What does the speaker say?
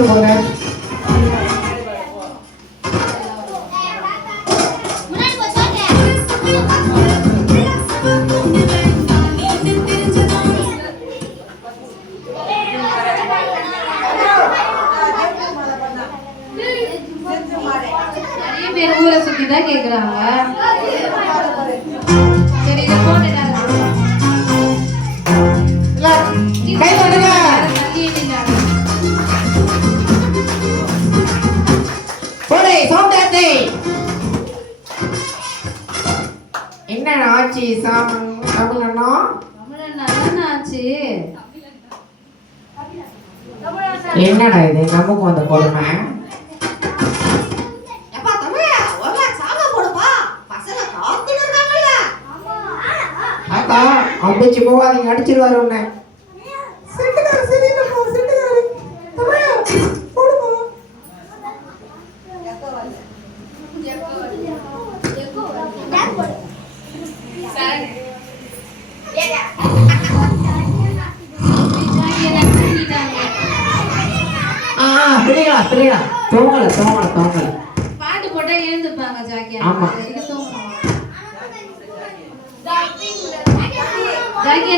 எடுத்துட்டு போங்க. நிறைய பேர் ஊரை சுத்தி தான் கேக்குறாங்க. சரி இதை போட்டுட்டாங்க. கை பண்ணுங்க. போடே சோண்டாதே. என்ன ஆச்சு தமிழண்ணா? தமிழண்ணா ஆச்சு. என்னடா இது நமக்கு வந்த கொடுமை? அம்பச்சு போவாதீங்க, அடிச்சிருவாரு உன்னை. பாட்டு போட்டா எழுந்துப்பாங்க ஜாக்கியா. ஆமா. ஜாக்கியா